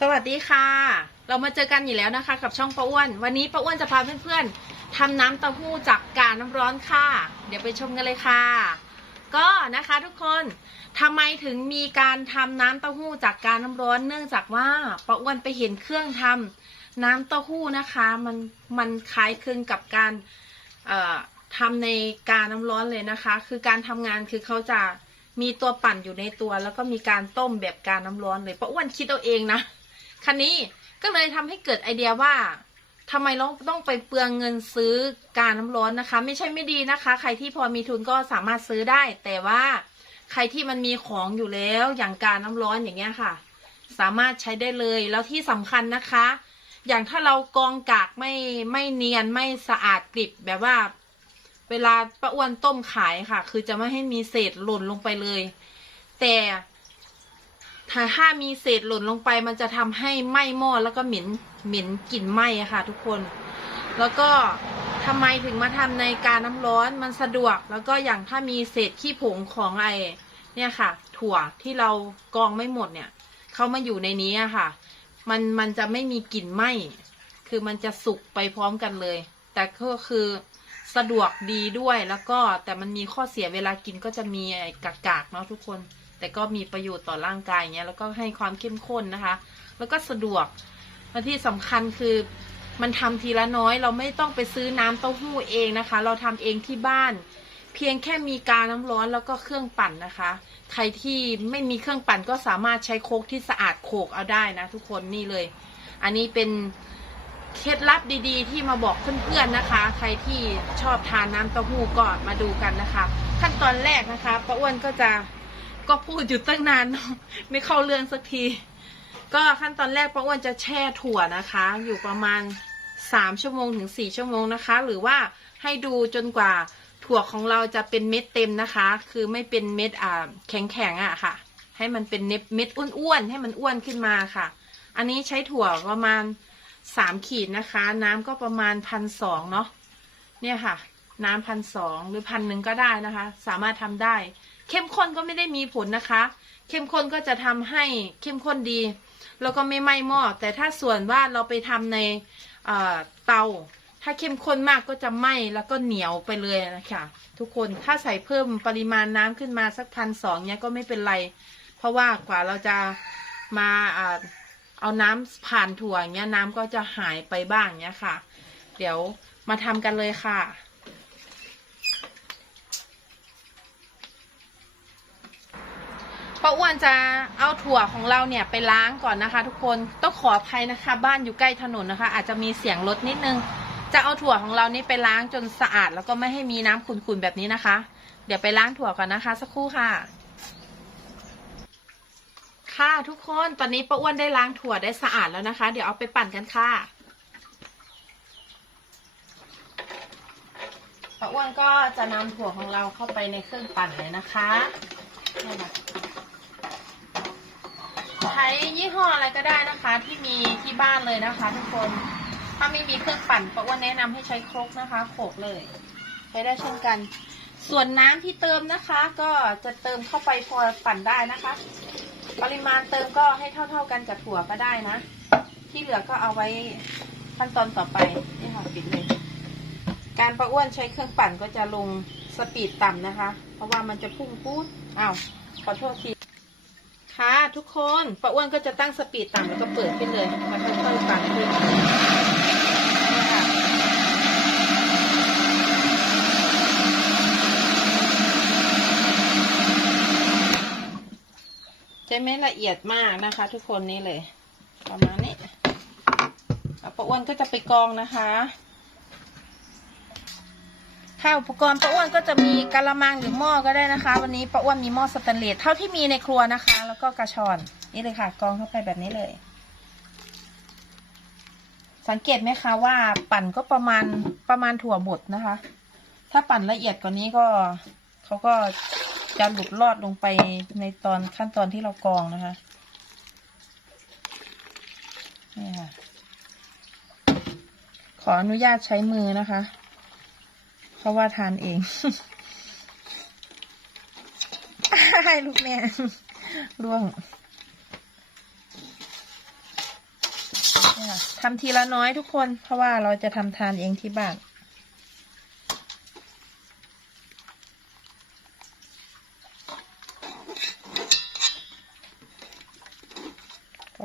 สวัสดีค่ะ เรามาเจอกันอยู่แล้วนะคะ กับช่องป้าอ้วน วันนี้ป้าอ้วนจะพาเพื่อนๆทำน้ำเต้าหู้จากกาน้ำร้อนค่ะ เดี๋ยวไปชมกันเลยค่ะ ก็นะคะทุกคนทำไมถึงมีการทำน้ำเต้าหู้จากกาน้ำร้อน เนื่องจากว่าป้าอ้วนไปเห็นเครื่องทำน้ำเต้าหู้นะคะ มันมันคล้ายคลึงกับการทำในกาน้ำร้อนเลยนะคะ คือการทำงานคือเขาจะมีตัวปั่นอยู่ในตัว แล้วก็มีการต้มแบบกาน้ำร้อนเลยป้าอ้วนคิดเอาเองนะ คันนี้ก็เลยทำให้เกิดไอเดียว่าทำไมเราต้องไปเปลืองเงินซื้อการน้ำร้อนนะคะ ไม่ใช่ไม่ดีนะคะ ใครที่พอมีทุนก็สามารถซื้อได้ แต่ว่าใครที่มันมีของอยู่แล้วอย่างการน้ำร้อนอย่างเงี้ยค่ะ สามารถใช้ได้เลยแล้วที่สำคัญนะคะ อย่างถ้าเรากองกากไม่ไม่เนียนไม่สะอาดกริบแบบว่า เวลาป้าอ้วนต้มขายค่ะ คือจะไม่ให้มีเศษหล่นลงไปเลย แต่ ถ้าถ้ามีเศษหล่นลงไป มันจะทำให้ไหม้หม้อแล้วก็เหม็นเหม็นกลิ่นไหม้ค่ะ ทุกคน แล้วก็ทำไมถึงมาทำในการน้ำร้อนมันสะดวก แล้วก็อย่างถ้ามีเศษขี้ผงของไอเนี่ยค่ะ ถั่วที่เรากองไม่หมดเนี่ยเขามาอยู่ในนี้ค่ะ มันมันจะไม่มีกลิ่นไหม้คือมันจะสุกไปพร้อมกันเลย แต่ก็คือ สะดวกดีด้วยแล้วก็แต่มันมีข้อเสียเวลากินก็จะมีไอ้กากๆเนาะทุกคน แต่ก็มีประโยชน์ต่อร่างกายเงี้ยแล้วก็ให้ความเข้มข้นนะคะ แล้วก็สะดวกและที่สำคัญคือมันทำทีละน้อย เราไม่ต้องไปซื้อน้ำเต้าหู้เองนะคะ เราทำเองที่บ้าน เพียงแค่มีกาน้ำร้อนแล้วก็เครื่องปั่นนะคะ ใครที่ไม่มีเครื่องปั่นก็สามารถใช้โคกที่สะอาดโขกเอาได้นะ ทุกคนนี่เลย อันนี้เป็น เคล็ดลับดีๆ ที่มาบอกเพื่อนๆนะคะ ใครที่ชอบทานน้ำเต้าหู้ก็มาดูกันนะคะ ขั้นตอนแรกนะคะป้าอ้วนก็จะก็พูดอยู่ตั้งนาน ไม่เข้าเรื่องสักที ก็ขั้นตอนแรกป้าอ้วนจะแช่ถั่วนะคะ อยู่ประมาณสามชั่วโมงถึงสี่ชั่วโมงนะคะ หรือว่าให้ดูจนกว่าถั่วของเราจะเป็นเม็ดเต็มนะคะ คือไม่เป็นเม็ดอ่าแข็งๆอะค่ะ ให้มันเป็นเน็บเม็ดอ้วนๆให้มันอ้วนขึ้นมาค่ะ อันนี้ใช้ถั่วประมาณ สามขีดนะคะ น้ำก็ประมาณพันสองเนาะเนี่ยค่ะ น้ำพันสองหรือพันหนึ่งก็ได้นะคะ สามารถทำได้ เข้มข้นก็ไม่ได้มีผลนะคะ เข้มข้นก็จะทำให้เข้มข้นดี แล้วก็ไม่ไหม้หม้อแต่ถ้าส่วนว่าเราไปทำในเตา ถ้าเข้มข้นมากก็จะไหม้แล้วก็เหนียวไปเลยนะคะทุกคนถ้าใส่เพิ่มปริมาณน้ำขึ้นมาสักพันสองเนี้ยก็ไม่เป็นไร เพราะว่ากว่าเราจะมาอ่า เอาน้ำผ่านถั่วเนี้ยน้ำก็จะหายไปบ้างเนี้ยค่ะ เดี๋ยวมาทำกันเลยค่ะ ป้าอ้วนจะเอาถั่วของเราเนี่ยไปล้างก่อนนะคะ ทุกคนต้องขออภัยนะคะ บ้านอยู่ใกล้ถนนนะคะ อาจจะมีเสียงรถนิดนึง จะเอาถั่วของเรานี่ไปล้างจนสะอาด แล้วก็ไม่ให้มีน้ำขุ่นๆแบบนี้นะคะ เดี๋ยวไปล้างถั่วก่อนนะคะ สักครู่ค่ะ ค่ะทุกคนตอนนี้ป้าอ้วนได้ล้างถั่วได้สะอาดแล้วนะคะ เดี๋ยวเอาไปปั่นกันค่ะป้าอ้วนก็จะนำถั่วของเราเข้าไปในเครื่องปั่นเลยนะคะใช้ยี่ห้ออะไรก็ได้นะคะ ที่มีที่บ้านเลยนะคะ ทุกคนถ้าไม่มีเครื่องปั่นป้าอ้วนแนะนำให้ใช้ครกนะคะโขกเลยใช้ได้เช่นกัน ส่วนน้ำที่เติมนะคะ ก็จะเติมเข้าไปพอปั่นได้นะคะ ปริมาณเติมก็ให้เท่า ๆกันกับถั่วก็ได้นะ ที่เหลือก็เอาไว้ขั้นตอนต่อไปนี่ค่ะปิดเลย การประอ้วนใช้เครื่องปั่นก็จะลงสปีดต่ำนะคะ เพราะว่ามันจะพุ่งพูดอ้าวขอโทษทีค่ะทุกคนประอ้วนก็จะตั้งสปีดต่ำแล้วก็เปิดขึ้นเลยมันค่อยๆปั่นขึ้น จะไม่ละเอียดมากนะคะ ทุกคนนี่เลย ประมาณนี้แล้วป้าอ้วนก็จะไปกองนะคะ ค่ะอุปกรณ์ป้าอ้วนก็จะมีกะละมังหรือหม้อก็ได้นะคะ วันนี้ป้าอ้วนมีหม้อสแตนเลสเท่าที่มีในครัวนะคะ แล้วก็กระชอนนี่เลยค่ะ กองเข้าไปแบบนี้เลย สังเกตไหมคะว่าปั่นก็ประมาณประมาณถั่วบดนะคะ ถ้าปั่นละเอียดกว่านี้ก็เขาก็ จะหลุดรอดลงไปในตอนขั้นตอนที่เรากรองนะคะ นี่ค่ะ ขออนุญาตใช้มือนะคะ เพราะว่าทานเอง ให้ลูกแม่ร่วงทำทีละน้อยทุกคน เพราะว่าเราจะทำทานเองที่บ้าน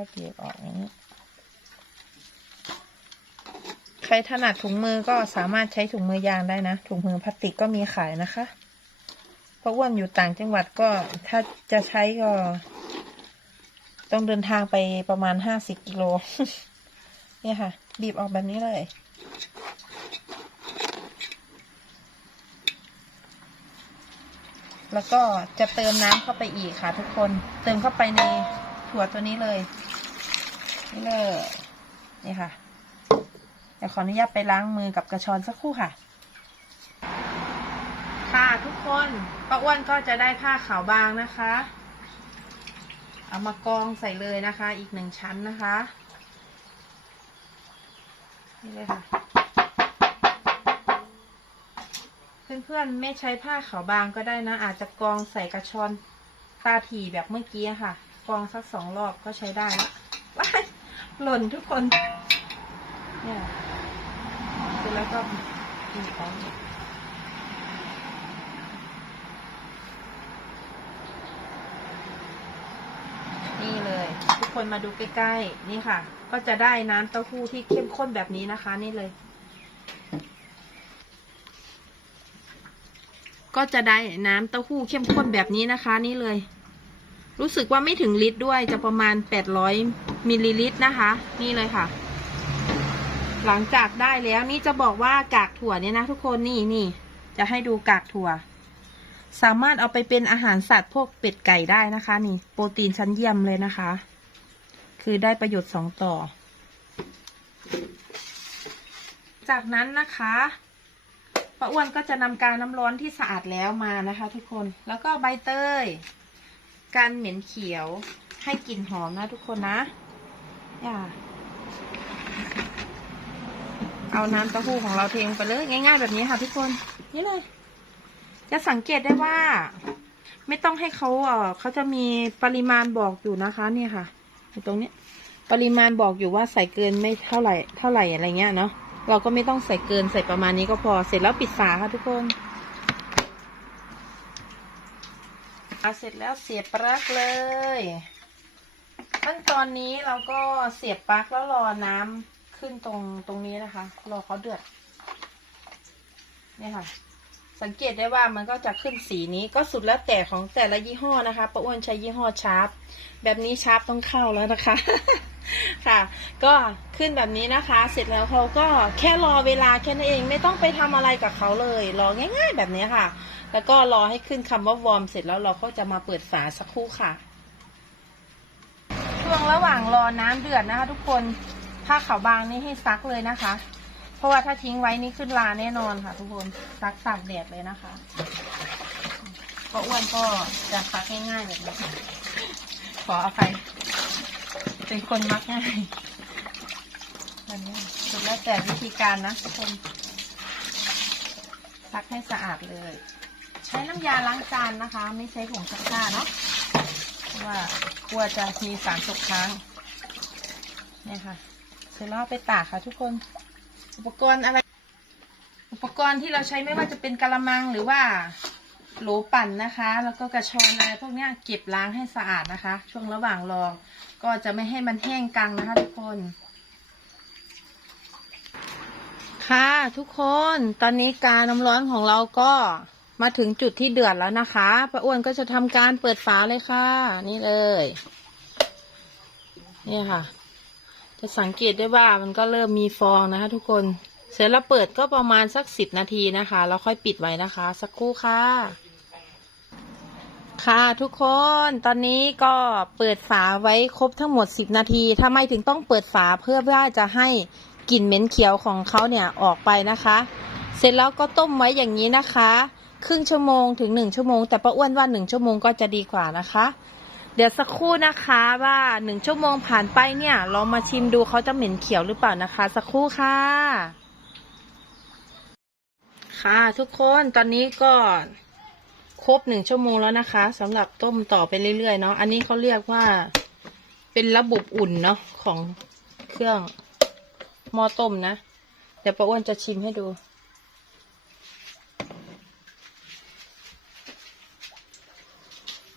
ก็เก็บออกอย่างนี้ ใครถนัดถุงมือก็สามารถใช้ถุงมือยางได้นะ ถุงมือพลาสติกก็มีขายนะคะ เพราะอ้วนอยู่ต่างจังหวัดก็ถ้าจะใช้ก็ ต้องเดินทางไปประมาณห้าสิบกิโล เนี่ยค่ะ บีบออกแบบนี้เลยแล้วก็จะเติมน้ำเข้าไปอีกค่ะทุกคน เติมเข้าไปในถั่วตัวนี้เลย นี่เลยนี่ค่ะเดี๋ยวขออนุญาตไปล้างมือกับกระชอนสักครู่ค่ะ ค่ะทุกคนป้าอ้วนก็จะได้ผ้าขาวบางนะคะ เอามากองใส่เลยนะคะ อีกหนึ่งชั้นนะคะนี่เลยค่ะเพื่อนๆไม่ใช้ผ้าขาวบางก็ได้นะ อาจจะกองใส่กระชอนตาถี่แบบเมื่อกี้ค่ะ กองสักสองรอบก็ใช้ได้ละว้าย หล่นทุกคน เนี่ยเสร็จแล้วก็บีบออกนี่เลย ทุกคนมาดูใกล้ๆ นี่ค่ะ ก็จะได้น้ำเต้าหู้ที่เข้มข้นแบบนี้นะคะ นี่เลย ก็จะได้น้ำเต้าหู้เข้มข้นแบบนี้นะคะ นี่เลย รู้สึกว่าไม่ถึงลิตรด้วยจะประมาณ 800มิลลิลิตรนะคะ นี่เลยค่ะ หลังจากได้แล้วนี่จะบอกว่ากากถั่วเนี่ยนะทุกคนนี่นี่จะให้ดูกากถั่ว สามารถเอาไปเป็นอาหารสัตว์พวกเป็ดไก่ได้นะคะ นี่ โปรตีนชั้นเยี่ยมเลยนะคะ คือได้ประโยชน์สองต่อ จากนั้นนะคะป้าอ้วนก็จะนำกาน้ำร้อนที่สะอาดแล้วมานะคะ ทุกคน แล้วก็ใบเตย กันเหม็นเขียวให้กลิ่นหอมนะทุกคนนะอย่าเอาน้ำเต้าหู้ของเราเทลงไปเลยง่าย ๆ แบบนี้ค่ะทุกคน นี่เลย จะสังเกตได้ว่า ไม่ต้องให้เขาเออเขาจะมีปริมาณบอกอยู่นะคะเนี่ยค่ะตรงนี้ปริมาณบอกอยู่ว่าใส่เกินไม่เท่าไหร่เท่าไหร่อะไรเงี้ยเนาะเราก็ไม่ต้องใส่เกินใส่ประมาณนี้ก็พอเสร็จแล้วปิดฝาค่ะทุกคน เอาเสร็จแล้วเสียบปลั๊กเลย ขั้นตอนนี้เราก็เสียบปลั๊กแล้วรอน้ำขึ้นตรงตรงนี้นะคะ รอเขาเดือดเนี่ยค่ะ สังเกตได้ว่ามันก็จะขึ้นสีนี้ก็สุดแล้วแต่ของแต่ละยี่ห้อนะคะประอ้วนใช้ยี่ห้อชาร์ปแบบนี้ชาร์ปต้องเข้าแล้วนะคะ ค่ะ ก็ขึ้นแบบนี้นะคะ เสร็จแล้วเขาก็แค่รอเวลาแค่นั้นเองไม่ต้องไปทำอะไรกับเขาเลย รอง่าย ๆ แบบนี้ค่ะ แล้วก็รอให้ขึ้นคำว่าวอร์มเสร็จแล้วเราก็จะมาเปิดฝาสักครู่ค่ะช่วงระหว่างรอน้ำเดือดนะคะ ทุกคนผ้าขาวบางนี่ให้ซักเลยนะคะ เพราะว่าถ้าทิ้งไว้นี่ขึ้นลาแน่นอนค่ะ ทุกคนซักตากแดดเลยนะคะก็อ้วนก็จะซักง่ายๆแบบนี้ค่ะขออภัย เป็นคนมักง่ายวันนี้สุดแล้วแต่วิธีการนะทุกคนซักให้สะอาดเลย ใช้น้ำยาล้างจานนะคะ ไม่ใช้ผงซักผ้าเนาะเพราะว่ากลัวจะมีสารตกค้างเนี่ยค่ะเสร็จแล้วเอาไปตากค่ะ ทุกคน อุปกรณ์อะไร อุปกรณ์ที่เราใช้ไม่ว่าจะเป็นกะละมังหรือว่า โหลปั่นนะคะ แล้วก็กระชอนอะไรพวกนี้เก็บล้างให้สะอาดนะคะ ช่วงระหว่างรอ ก็จะไม่ให้มันแห้งกังนะคะทุกคน ค่ะทุกคนตอนนี้การน้ำร้อนของเราก็มาถึงจุดที่เดือดแล้วนะคะป้าอ้วนก็จะทำการเปิดฝาเลยค่ะ นี่เลย นี่ค่ะ จะสังเกตได้ว่ามันก็เริ่มมีฟองนะคะ ทุกคนเสร็จแล้วเปิดก็ประมาณสักสิบนาทีนะคะ แล้วค่อยปิดไว้นะคะ สักครู่ค่ะ ค่ะทุกคนตอนนี้ก็เปิดฝาไว้ครบทั้งหมดสิบนาทีทำไมถึงต้องเปิดฝาเพื่อว่าจะให้กลิ่นเหม็นเขียวของเขาเนี่ยออกไปนะคะ เสร็จแล้วก็ต้มไว้อย่างนี้นะคะ ครึ่งชั่วโมงถึงหนึ่งชั่วโมง แต่ป้าอ้วนว่าหนึ่งชั่วโมงก็จะดีกว่านะคะ เดี๋ยวสักครู่นะคะว่าหนึ่งชั่วโมงผ่านไปเนี่ยลองมาชิมดูเขาจะเหม็นเขียวหรือเปล่านะคะ สักครู่ค่ะ ค่ะทุกคนตอนนี้ก็ ครบหนึ่งชั่วโมงแล้วนะคะสำหรับต้มต่อไปเรื่อยๆเนาะอันนี้เขาเรียกว่าเป็นระบบอุ่นเนาะของเครื่องหม้อต้มนะเดี๋ยวป้าอ้วนจะชิมให้ดู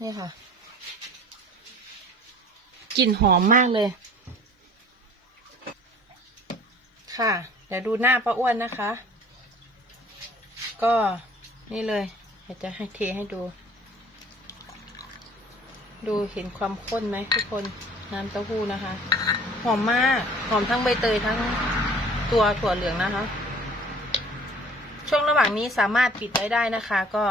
นี่ค่ะกลิ่นหอมมากเลย ค่ะ เดี๋ยวดูหน้าป้าอ้วนนะคะ ก็นี่เลย เดี๋ยวจะให้เทให้ดู ดูเห็นความข้นไหมทุกคนน้ำเต้าหู้นะคะ หอมมาก หอมทั้งใบเตยทั้งตัวถั่วเหลืองนะคะ ช่วงระหว่างนี้สามารถปิดไว้ได้นะคะ ก็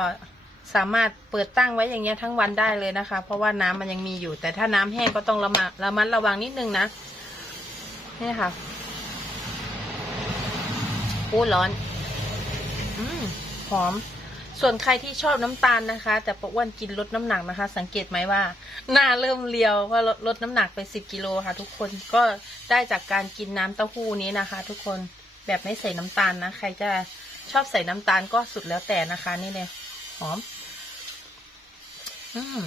สามารถเปิดตั้งไว้อย่างเงี้ยทั้งวันได้เลยนะคะ เพราะว่าน้ำมันยังมีอยู่ แต่ถ้าน้ำแห้งก็ต้องระมัดระมัดระวังนิดนึงนะนี่ค่ะโอ้ร้อน อืมหอม ส่วนใครที่ชอบน้ำตาลนะคะ แต่ปะอ้วนกินลดน้ำหนักนะคะ สังเกตไหมว่า หน้าเริ่มเรียวว่าลดลดน้ำหนักไปสิบกิโลค่ะ ทุกคนก็ได้จากการกินน้ำเต้าหู้นี้นะคะ ทุกคนแบบไม่ใส่น้ำตาลนะ ใครจะชอบใส่น้ำตาลก็สุดแล้วแต่นะคะ นี่เลยหอม อืม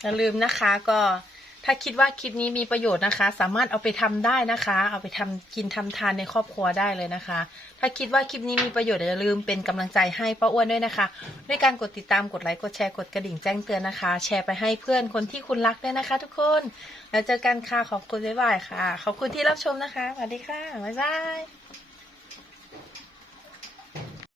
อย่าลืมนะคะก็ ถ้าคิดว่าคลิปนี้มีประโยชน์นะคะ สามารถเอาไปทำได้นะคะ เอาไปทำกินทำทานในครอบครัวได้เลยนะคะ ถ้าคิดว่าคลิปนี้มีประโยชน์อย่าลืมเป็นกำลังใจให้ป้าอ้วนด้วยนะคะ ด้วยการกดติดตามกดไลค์กดแชร์กดกระดิ่งแจ้งเตือนนะคะ แชร์ไปให้เพื่อนคนที่คุณรักด้วยนะคะ ทุกคนแล้วเจอกันค่ะขอบคุณบ๊ายบายค่ะขอบคุณที่รับชมนะคะสวัสดีค่ะบ๊ายบาย